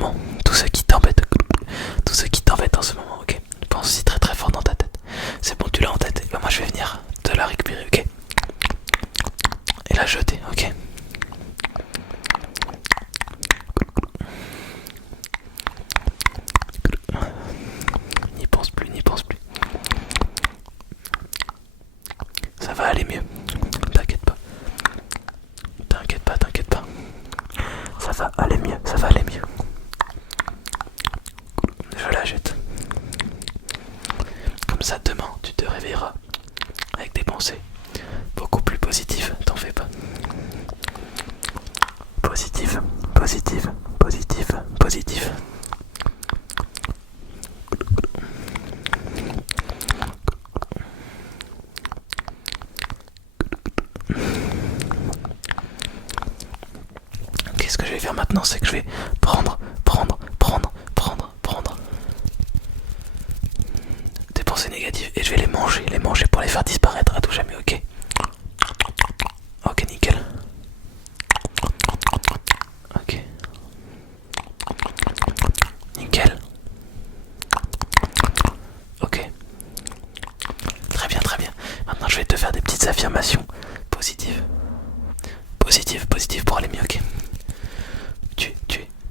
moment, tout ce qui t'embête en ce moment, ok. Pense aussi très très fort dans ta tête. C'est bon, tu l'as en tête. Et ben moi je vais venir te la récupérer, ok. Et la jeter, ok. N'y pense plus, n'y pense plus. Ça va aller mieux. T'inquiète pas. T'inquiète pas, t'inquiète pas. Ça va aller mieux, ça va aller mieux. Je la jette. Comme ça, demain, tu te réveilleras avec des pensées beaucoup plus positives, t'en fais pas. Positive, positive, positive, positive. Qu'est-ce que je vais faire maintenant? C'est que je vais prendre des pensées négatives et je vais les manger pour les faire disparaître à tout jamais, ok? Ok, nickel. Ok. Nickel. Ok. Très bien, très bien. Maintenant, je vais te faire des petites affirmations positives. Positives pour aller mieux, ok?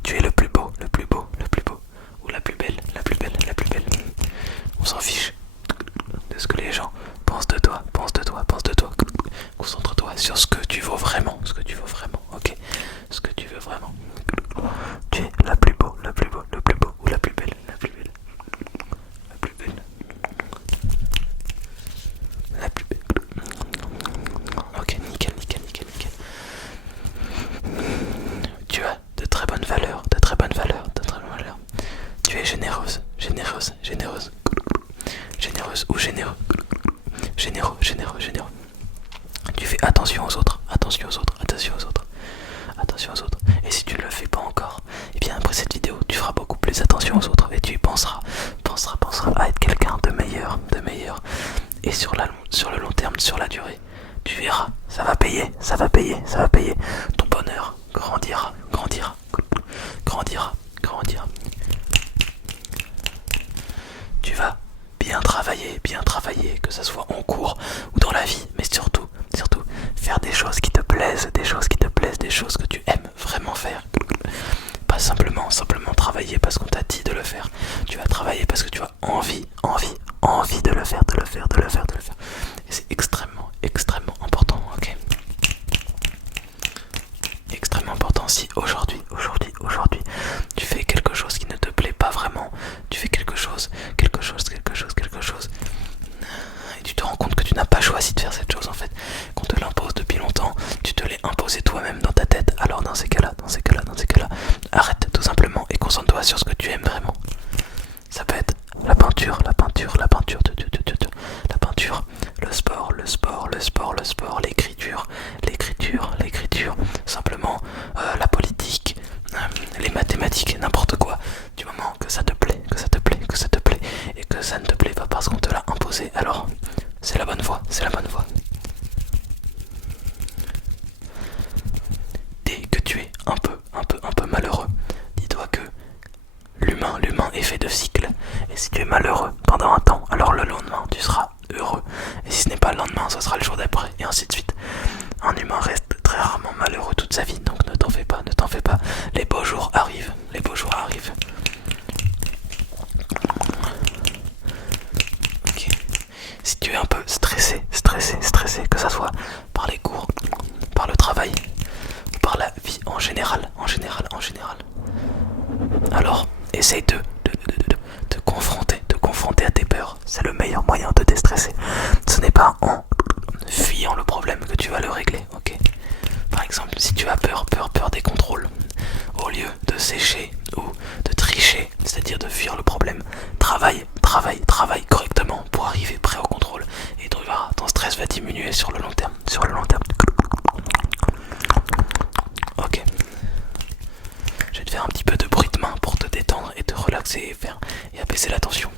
Tu es le plus beau, le plus beau, le plus beau. Ou la plus belle, la plus belle, la plus belle. On s'en fiche de ce que les gens pensent de toi, pensent de toi, pensent de toi. Concentre-toi sur ce que tu vaux vraiment, ok? Ce que tu veux vraiment. Tu es la plus beau, le plus beau, le plus beau, ou la plus belle, la plus belle, la plus belle, la plus belle. Ok, nickel, nickel, nickel, nickel. Tu as de très bonnes valeurs, de très bonnes valeurs, de très bonnes valeurs. Tu es généreuse, généreuse, généreuse. Généreuse ou généreux. Généreux, généreux, généreux. Tu fais attention aux autres, attention aux autres, attention aux autres, attention aux autres. Et si tu ne le fais pas encore, et bien après cette vidéo, tu feras beaucoup plus attention aux autres et tu y penseras à être quelqu'un de meilleur, de meilleur. Et sur le long terme, sur la durée, tu verras, ça va payer, ça va payer, ça va payer. Ton bonheur grandira, grandira, grandira, grandira. Tu vas bien travailler, que ce soit en cours ou dans la vie, mais surtout, faire des choses qui te plaisent, des choses que tu aimes vraiment faire. Pas simplement travailler parce qu'on t'a dit de le faire. Tu vas travailler parce que tu as envie de le faire, Et c'est extrêmement important, ok? Extrêmement important. Si aujourd'hui, tu fais quelque chose qui ne te plaît pas vraiment, tu fais quelque chose, et tu te rends compte que tu n'as pas choisi de faire cette chose en fait, qu'on te l'impose depuis longtemps, tu te l'es imposé toi-même dans ta tête, alors dans ces cas-là, arrête tout simplement et concentre-toi sur ce que tu aimes vraiment. Ça peut être la peinture, la peinture, le sport, l'écriture, simplement la politique, les mathématiques, n'importe quoi, du moment que ça te plaît, et que ça ne te plaît pas parce qu'on te l'a imposé, alors c'est la bonne voie, Dès que tu es un peu malheureux, dis-toi que l'humain est fait de cycles, et si tu es malheureux pendant un temps, alors le lendemain tu seras heureux, et si ce n'est pas le lendemain, ce sera le jour d'après, et ainsi de suite. Un humain reste très rarement malheureux toute sa vie, donc ne t'en fais pas, les beaux jours arrivent, Ok. Si tu es un peu stressé, que ça soit par les cours, par le travail, ou par la vie en général, alors essaye de te confronter à tes peurs. C'est le meilleur moyen de déstresser. Ce n'est pas en fuyant le problème que tu vas le régler, ok? Par exemple, si tu as peur des contrôles, au lieu de sécher ou de tricher, c'est-à-dire de fuir le problème, travaille correctement pour arriver prêt au contrôle et tu verras, ton stress va diminuer sur le long terme, Ok. Je vais te faire un petit peu de bruit de main pour te détendre et te relaxer et apaiser la tension.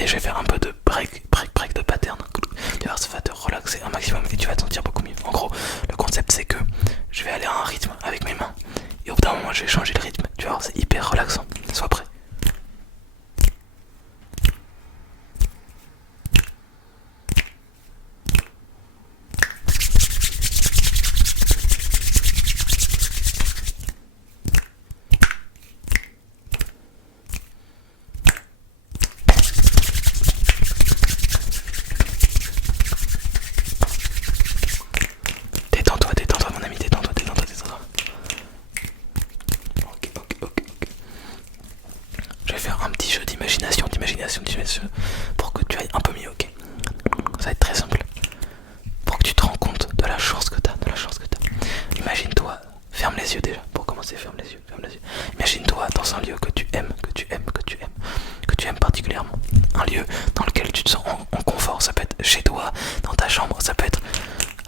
idée, je vais faire un peu de break de pattern. Tu vois, ça va te relaxer un maximum et tu vas te sentir beaucoup mieux. En gros, le concept c'est que je vais aller à un rythme avec mes mains et au bout d'un moment je vais changer le rythme. Tu vois, c'est hyper relaxant. Sois prêt. Détends-toi mon ami, détends-toi. Ok. Je vais faire un petit jeu d'imagination, pour que tu ailles un peu mieux, ok. Ça va être très simple. Pour que tu te rends compte de la chance que t'as, Imagine-toi, ferme les yeux déjà, pour commencer, ferme les yeux. Imagine-toi dans un lieu que tu aimes particulièrement. Un lieu dans lequel tu te sens en confort, ça peut être chez toi, dans ta chambre, ça peut être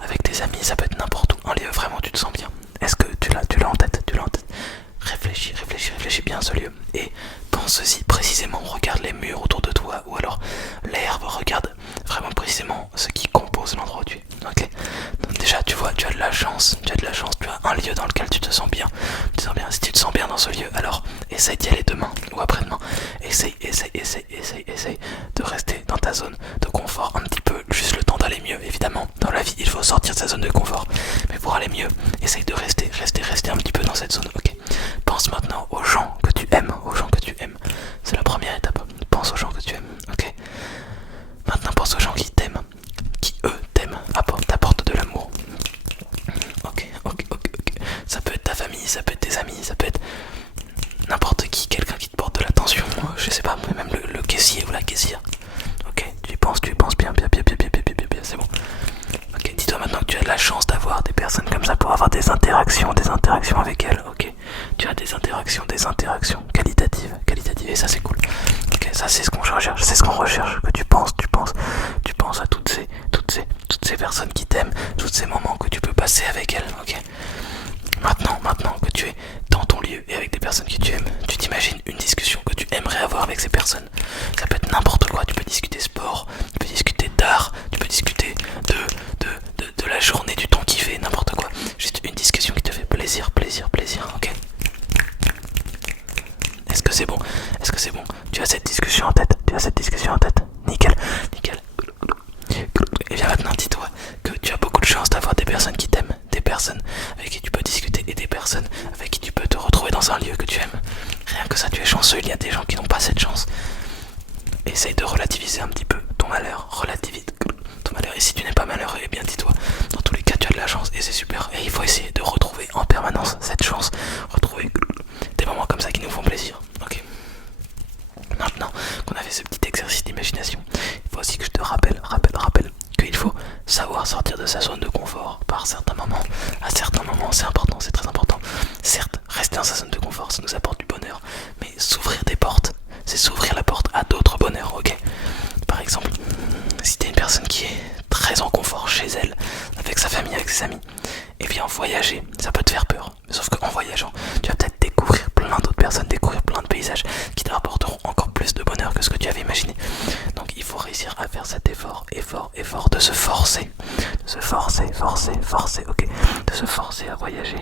avec tes amis, ça peut être n'importe où. Un lieu vraiment tu te sens bien. Est-ce que tu l'as en tête? Réfléchis bien à ce lieu. Et pense-y précisément, regarde les murs autour de toi, ou alors l'herbe, regarde vraiment précisément ce qui compose l'endroit où tu es. Ok. Donc déjà tu vois, tu as de la chance, tu as un lieu dans lequel tu te sens bien. Si tu te sens bien dans ce lieu, alors essaye d'y aller demain ou après-demain. Essaye de rester dans ta zone de confort un petit peu, juste le temps d'aller mieux. Évidemment, dans la vie, il faut sortir de sa zone de confort. Mais pour aller mieux, essaye de rester un petit peu dans cette zone, ok. Pense maintenant aux gens que tu aimes, C'est la première étape. Pense aux gens que tu aimes, ok. Maintenant, pense aux gens qui t'aiment, qui eux t'aiment, t'apportent de l'amour. Ok. Ça peut être ta famille, ça peut être tes amis, ça peut être n'importe qui, quelqu'un qui te porte de l'attention, je sais pas, même le caissier ou la caissière. Ok, tu y penses bien, c'est bon. Ok, dis-toi maintenant que tu as de la chance d'avoir des personnes comme ça pour avoir des interactions avec elles, ok. Tu as des interactions qualitatives, et ça c'est cool. Ok, ça c'est ce qu'on recherche, que tu penses à toutes ces personnes qui t'aiment, tous ces moments que tu peux passer avec elles, ok. Maintenant que tu es dans ton lieu et avec des personnes que tu aimes, tu t'imagines une discussion que tu aimerais avoir avec ces personnes. Ça peut être n'importe quoi, tu peux discuter sport, tu peux discuter d'art, tu peux discuter de la journée, du temps qui fait, n'importe quoi. Juste une discussion qui te fait plaisir, ok. Est-ce que c'est bon? Tu as cette discussion en tête? Nickel. Et bien maintenant, dis-toi que tu as beaucoup de chance d'avoir des personnes qui t'aiment, des personnes avec qui tu peux discuter et des personnes avec qui tu peux te retrouver dans un lieu que tu aimes. Rien que ça, tu es chanceux, il y a des gens qui n'ont pas cette chance. Essaye de relativiser un petit peu ton malheur, et si tu n'es pas malheureux, eh bien dis-toi, dans tous les cas tu as de la chance et c'est super. Et il faut essayer de retrouver en permanence cette chance, retrouver des moments comme ça qui nous font plaisir, ok. Maintenant qu'on a fait ce petit exercice d'imagination, il faut aussi que je te rappelle qu'il faut savoir sortir de sa zone de confort par certains moments. À certains moments, c'est important, c'est très important. Certes, rester dans sa zone de confort, ça nous apporte du bonheur, mais s'ouvrir des portes, c'est s'ouvrir la porte à d'autres bonheurs, ok. Par exemple, si t'es une personne qui est très en confort chez elle, avec sa famille, avec ses amis, et bien voyager, ça peut te faire peur. Sauf qu'en voyageant, tu vas peut-être découvrir plein d'autres personnes, découvrir plein de paysages qui te rapporteront encore plus de bonheur que ce que tu avais imaginé. Donc il faut réussir à faire cet effort de se forcer, ok, de se forcer à voyager,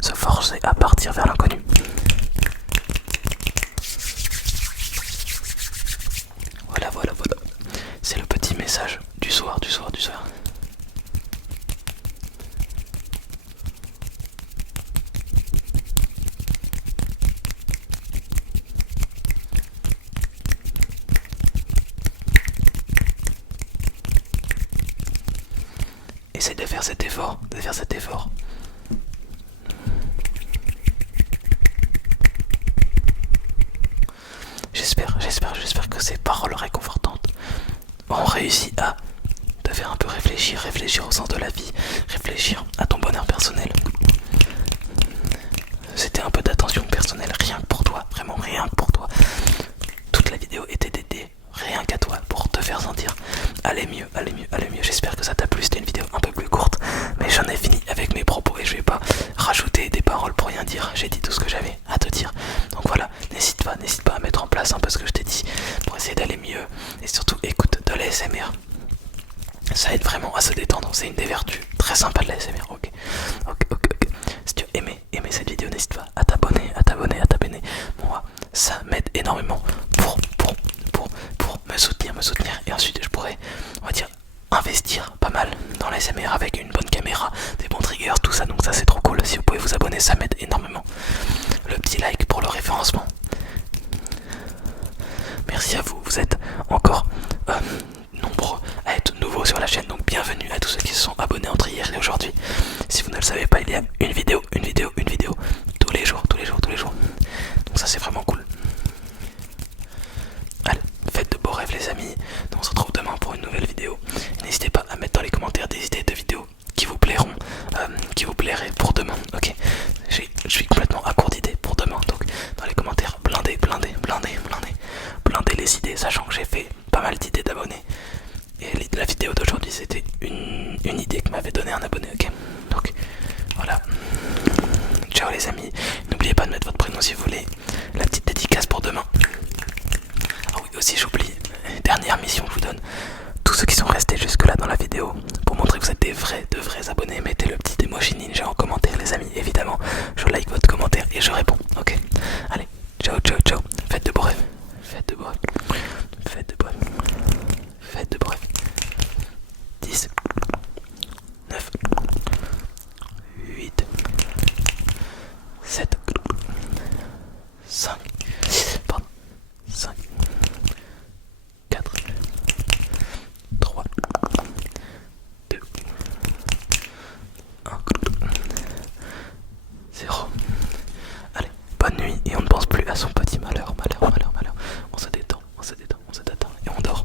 se forcer à partir vers l'inconnu. Voilà. C'est le petit message du soir. Essaye de faire cet effort, J'espère que ces paroles réconfortantes ont réussi à te faire un peu réfléchir au sens de la vie, réfléchir à ton bonheur personnel. C'était un peu d'attention personnelle, rien que pour toi, vraiment rien que pour toi. Toute la vidéo était dédiée rien qu'à toi pour te faire sentir aller mieux. J'espère que ça t'a plu, c'était une vidéo un peu plus courte, mais j'en ai fini avec mes propos et je vais pas rajouter des paroles pour rien dire. J'ai dit tout ce que j'avais à te dire. Donc voilà, n'hésite pas à mettre en place un peu ce que je t'ai dit. Ça aide vraiment à se détendre, c'est une des vertus très sympas de l'ASMR. Ok, ok, ok, ok. Si tu as aimé cette vidéo, n'hésite pas à t'abonner, à t'abonner, à t'abonner. Moi, ça m'aide énormément pour me soutenir. Et ensuite, je pourrais, on va dire, investir pas mal dans l'ASMR avec une bonne caméra, des bons triggers, tout ça. Donc ça, c'est trop cool. Si vous pouvez vous abonner, ça m'aide énormément. Le petit like pour le référencement. Merci à vous, vous êtes encore nombreux à être nouveaux sur la chaîne, donc bienvenue à tous ceux qui se sont abonnés entre hier et aujourd'hui. Si vous ne le savez pas, il y a une vidéo tous les jours. Donc ça c'est vraiment cool. Allez, faites de beaux rêves les amis. Donc on se retrouve demain pour une nouvelle vidéo. N'hésitez pas à mettre dans les commentaires des idées de vidéos qui vous plairont, qui vous plairaient pour demain. Ok, je suis complètement à court d'idées pour demain, donc dans les commentaires blindez les idées, sachant que j'ai fait pas mal d'idées d'abonnés. Et la vidéo d'aujourd'hui c'était une idée que m'avait donné un abonné, ok. Donc voilà. Ciao les amis. N'oubliez pas de mettre votre prénom si vous voulez. La petite dédicace pour demain. Ah oui aussi j'oublie. Dernière mission que je vous donne. Tous ceux qui sont restés jusque là dans la vidéo, pour montrer que vous êtes de vrais abonnés, mettez le petit emoji ninja en commentaire les amis. Évidemment je like votre commentaire et je réponds. Ok. Allez. Ciao. Faites de beaux rêves. Faites de beaux rêves. 10, 9, 8, 7, 5, 4, 3, 2, 1, 0. Allez, bonne nuit et on ne pense plus à son petit malheur. On se détend et on dort.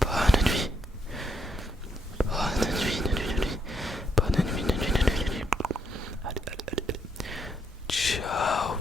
Bonne nuit. Allez. Ciao.